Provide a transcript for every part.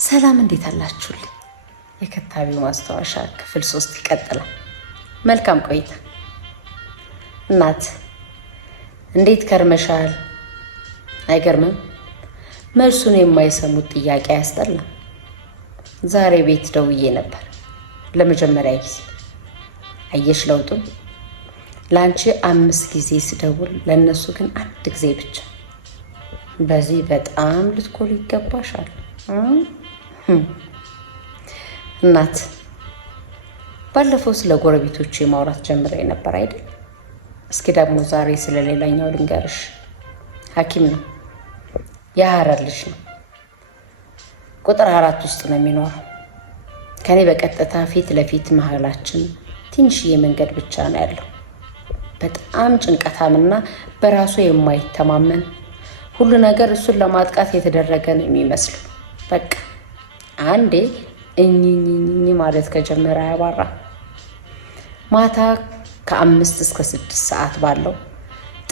ሰላም እንዴት አላችሁልኝ? የከታቢው ማስታወሻ ክፍል 3 ይቀጥላል። መልካም ቆይታ። እናት እንዴት ከርመሻል? አይገርምም? መልሱን የማይሰሙት ጥያቄ አያስጠላም? ዛሬ ቤት ደውዬ ነበር ለመጀመሪያ ጊዜ። አየሽ ለውጡን? ለአንቺ 5 ጊዜ ስደውል ለእነሱ ግን 1 ጊዜ ብቻ። በዚህ በጣም ልትኮሉ ይገባሻል። እናት ባለፈው ስለ ጎረቤቶቼ ማውራት ጀምሬ ነበር አይደል? እስኪ ደግሞ ዛሬ ስለ ሌላኛው ልንገርሽ። ሐኪም ነው፣ የሐረር ልጅ ነው። ቁጥር 4 ውስጥ ነው የሚኖረው። ከኔ በቀጥታ ፊት ለፊት መሀላችን ትንሽዬ መንገድ ብቻ ነው ያለው። በጣም ጭንቀታምና በራሱ የማይተማመን ሁሉ ነገር እሱን ለማጥቃት የተደረገ ነው የሚመስለው። በቃ አንዴ እኝኝኝ ማለት ከጀመረ አያባራ። ማታ ከ5 እስከ 6 ሰዓት ባለው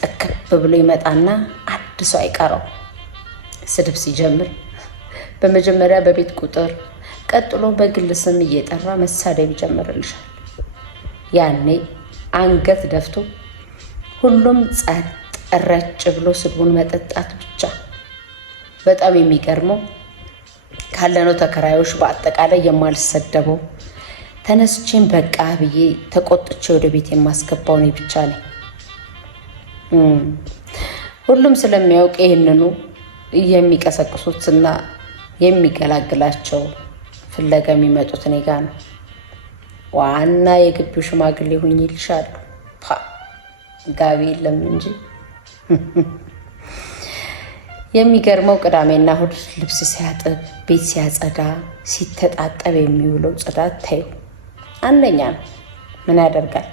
ጠከብ ብሎ ይመጣና አንድ ሰው አይቀረው። ስድብ ሲጀምር በመጀመሪያ በቤት ቁጥር፣ ቀጥሎ በግል ስም እየጠራ መሳደብ ይጀምርልሻል። ያኔ አንገት ደፍቶ ሁሉም ጸጥ ረጭ ብሎ ስድቡን መጠጣት ብቻ። በጣም የሚገርመው ካለነው ተከራዮች በአጠቃላይ የማልሰደበው ተነስቼን በቃ ብዬ ተቆጥቼ ወደ ቤት የማስገባው እኔ ብቻ ነኝ። ሁሉም ስለሚያውቅ ይህንኑ የሚቀሰቅሱትና የሚገላግላቸው ፍለጋ የሚመጡት እኔ ጋ ነው። ዋና የግቢው ሽማግሌ ሁኝ ይልሻሉ። ጋቢ የለም እንጂ። የሚገርመው ቅዳሜና እሑድ ልብስ ሲያጥብ፣ ቤት ሲያጸዳ፣ ሲተጣጠብ የሚውለው ጽዳት ታዩ አንደኛ ነው። ምን ያደርጋል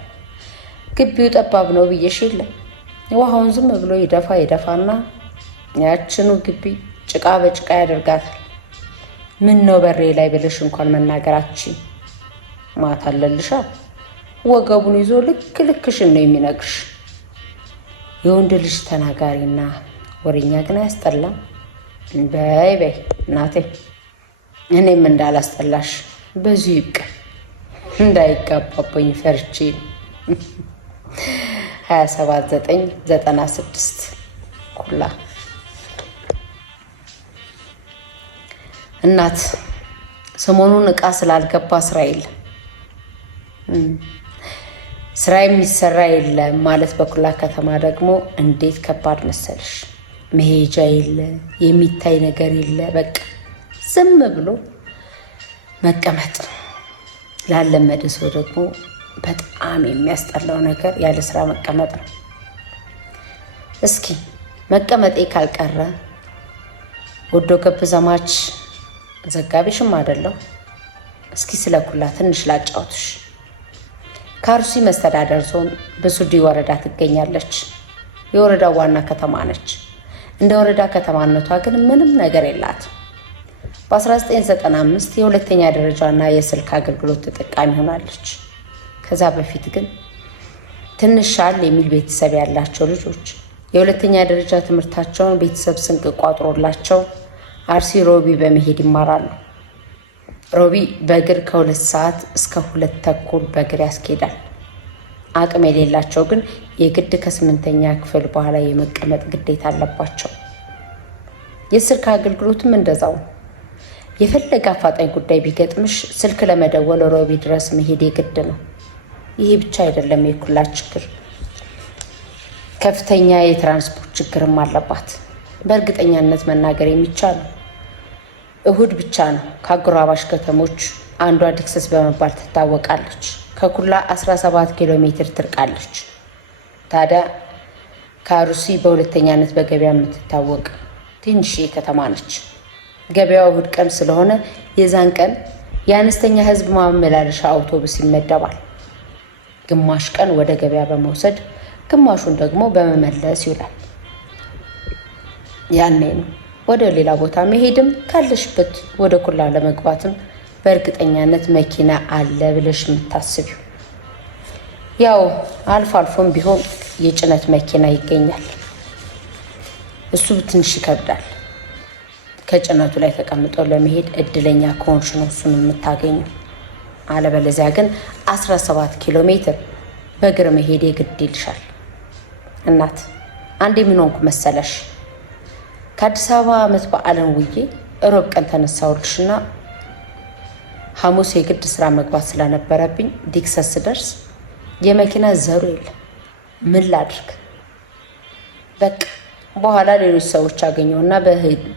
ግቢው ጠባብ ነው ብዬሽ የለም። ውሃውን ዝም ብሎ ይደፋና ያችኑ ግቢ ጭቃ በጭቃ ያደርጋታል። ምን ነው በሬ ላይ ብለሽ እንኳን መናገራችን ማታ አለልሻ። ወገቡን ይዞ ልክሽን ነው የሚነግርሽ። የወንድ ልጅ ተናጋሪና ወሬኛ ግን አያስጠላም። በይ እናቴ፣ እኔም እንዳላስጠላሽ በዚሁ ይብቃ። እንዳይጋባብኝ ፈርቼ ነው። 27996 ኩላ። እናት ሰሞኑን ዕቃ ስላልገባ ስራ የለም። ስራ የሚሰራ የለም ማለት በኩላ ከተማ ደግሞ እንዴት ከባድ መሰልሽ። መሄጃ የለ፣ የሚታይ ነገር የለ። በቃ ዝም ብሎ መቀመጥ። ላለመደ ሰው ደግሞ በጣም የሚያስጠላው ነገር ያለ ስራ መቀመጥ ነው። እስኪ መቀመጤ ካልቀረ ወዶ ገብ ዘማች ዘጋቢሽም አይደለሁ። እስኪ ስለ ኩላ ትንሽ ላጫውትሽ። ከአርሲ መስተዳደር ዞን በሱዲ ወረዳ ትገኛለች። የወረዳው ዋና ከተማ ነች። እንደ ወረዳ ከተማነቷ ግን ምንም ነገር የላትም። በ1995 የሁለተኛ ደረጃና የስልክ አገልግሎት ተጠቃሚ ሆናለች። ከዛ በፊት ግን ትንሽ ሻል የሚል ቤተሰብ ያላቸው ልጆች የሁለተኛ ደረጃ ትምህርታቸውን ቤተሰብ ስንቅ ቋጥሮላቸው አርሲ ሮቢ በመሄድ ይማራሉ። ሮቢ በእግር ከ2 ሰዓት እስከ 2 ተኩል በእግር ያስኬዳል። አቅም የሌላቸው ግን የግድ ከ8ኛ ክፍል በኋላ የመቀመጥ ግዴታ አለባቸው። የስልክ አገልግሎትም እንደዛው። የፈለገ አፋጣኝ ጉዳይ ቢገጥምሽ ስልክ ለመደወል ሮቢ ድረስ መሄድ የግድ ነው። ይሄ ብቻ አይደለም የኩላ ችግር፣ ከፍተኛ የትራንስፖርት ችግርም አለባት። በእርግጠኛነት መናገር የሚቻለው እሁድ ብቻ ነው ከአጎራባሽ ከተሞች አንዷ ድክሰስ በመባል ትታወቃለች። ከኩላ 17 ኪሎ ሜትር ትርቃለች። ታዲያ ከአሩሲ በሁለተኛነት በገበያ የምትታወቅ ትንሽ ከተማ ነች። ገበያው እሁድ ቀን ስለሆነ የዛን ቀን የአነስተኛ ሕዝብ ማመላለሻ አውቶቡስ ይመደባል። ግማሽ ቀን ወደ ገበያ በመውሰድ ግማሹን ደግሞ በመመለስ ይውላል። ያኔ ነው ወደ ሌላ ቦታ መሄድም ካለሽበት ወደ ኩላ ለመግባትም በእርግጠኛነት መኪና አለ ብለሽ የምታስቢው። ያው አልፎ አልፎም ቢሆን የጭነት መኪና ይገኛል። እሱ ትንሽ ይከብዳል። ከጭነቱ ላይ ተቀምጠው ለመሄድ እድለኛ ከሆንሽ ነው እሱን የምታገኘው። አለበለዚያ ግን 17 ኪሎ ሜትር በእግር መሄድ የግድ ይልሻል። እናት አንዴ ምን ሆንኩ መሰለሽ? ከአዲስ አበባ ዓመት በዓልን ውዬ እሮብ ቀን ተነሳሁልሽና ሐሙስ የግድ ስራ መግባት ስለነበረብኝ ዲክሰስ ስደርስ የመኪና ዘሩ የለ። ምን ላድርግ? በቃ በኋላ ሌሎች ሰዎች አገኘውና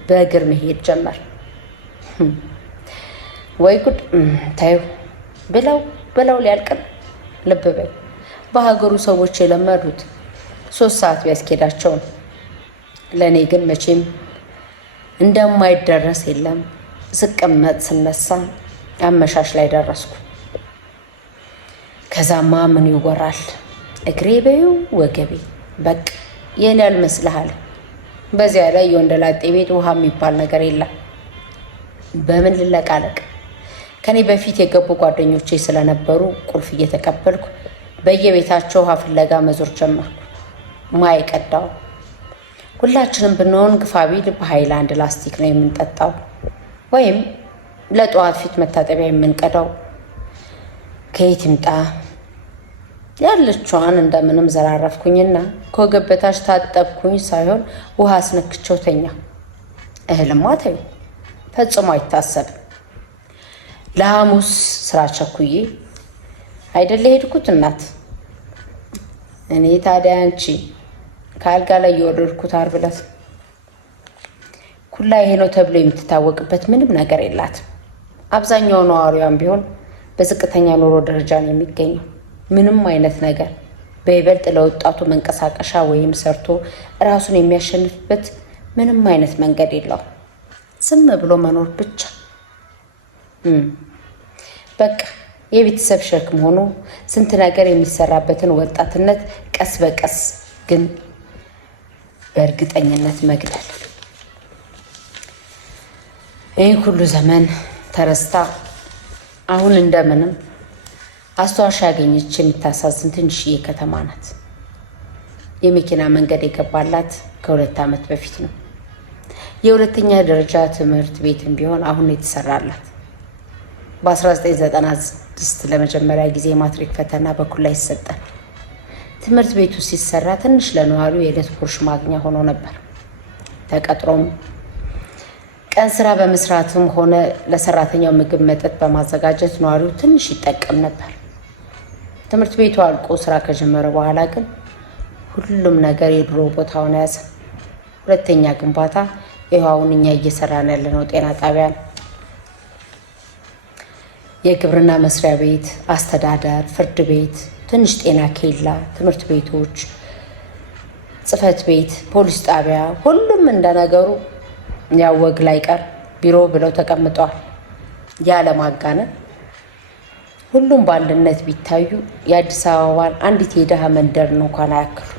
በእግር መሄድ ጀመር። ወይ ጉድ! ታዩ ብለው ሊያልቅም። ልብ በይ፣ በሀገሩ ሰዎች የለመዱት 3 ሰዓት ቢያስኬዳቸው ነው። ለእኔ ግን መቼም እንደማይደረስ የለም። ስቀመጥ ስነሳ አመሻሽ ላይ ደረስኩ። ከዛማ ምን ይወራል? እግሬ በዩ ወገቤ፣ በቃ የኔ ያልመስልሃል። በዚያ ላይ የወንደላጤ ቤት ውሃ የሚባል ነገር የለም። በምን ልለቃለቅ? ከኔ በፊት የገቡ ጓደኞቼ ስለነበሩ ቁልፍ እየተቀበልኩ በየቤታቸው ውሃ ፍለጋ መዞር ጀመርኩ። ማይ ቀዳው። ሁላችንም ብንሆን ግፋቢል በሃይላንድ ላስቲክ ነው የምንጠጣው፣ ወይም ለጠዋት ፊት መታጠቢያ የምንቀዳው። ከየት ይምጣ ያለችዋን እንደምንም ዘራረፍኩኝና ከወገብ በታች ታጠብኩኝ ሳይሆን ውሃ አስነክቸው ተኛ። እህልማ ተዩ ፈጽሞ አይታሰብም። ለሐሙስ ስራ ቸኩዬ አይደለ ሄድኩት እናት። እኔ ታዲያ አንቺ ከአልጋ ላይ የወረድኩት ዓርብ ዕለት። ኩላ ይሄ ነው ተብሎ የምትታወቅበት ምንም ነገር የላትም። አብዛኛው ነዋሪዋም ቢሆን በዝቅተኛ ኑሮ ደረጃ ነው የሚገኘው። ምንም አይነት ነገር በይበልጥ ለወጣቱ መንቀሳቀሻ ወይም ሰርቶ ራሱን የሚያሸንፍበት ምንም አይነት መንገድ የለውም። ዝም ብሎ መኖር ብቻ። በቃ የቤተሰብ ሸክም ሆኖ ስንት ነገር የሚሰራበትን ወጣትነት ቀስ በቀስ ግን በእርግጠኝነት መግደል። ይህ ሁሉ ዘመን ተረስታ አሁን እንደምንም አስተዋሽ ያገኘች የምታሳዝን ትንሽዬ ከተማ ናት። የመኪና መንገድ የገባላት ከ2 ዓመት በፊት ነው። የሁለተኛ ደረጃ ትምህርት ቤትም ቢሆን አሁን የተሰራላት። በ1996 ለመጀመሪያ ጊዜ ማትሪክ ፈተና በኩል ላይ ይሰጣል። ትምህርት ቤቱ ሲሰራ ትንሽ ለነዋሪው የዕለት ጉርስ ማግኛ ሆኖ ነበር። ተቀጥሮም ቀን ስራ በመስራትም ሆነ ለሰራተኛው ምግብ መጠጥ በማዘጋጀት ነዋሪው ትንሽ ይጠቀም ነበር። ትምህርት ቤቱ አልቆ ስራ ከጀመረ በኋላ ግን ሁሉም ነገር የድሮ ቦታውን ያዘ። ሁለተኛ ግንባታ ይኸውም እኛ እየሰራን ያለነው ጤና ጣቢያ ነው። የግብርና መስሪያ ቤት፣ አስተዳደር፣ ፍርድ ቤት፣ ትንሽ ጤና ኬላ፣ ትምህርት ቤቶች፣ ጽህፈት ቤት፣ ፖሊስ ጣቢያ፣ ሁሉም እንደነገሩ ያው ወግ ላይ ቀር ቢሮ ብለው ተቀምጠዋል። ያለማጋነን ሁሉም በአንድነት ቢታዩ የአዲስ አበባን አንዲት የድሃ መንደር ነው እንኳን አያክሉ።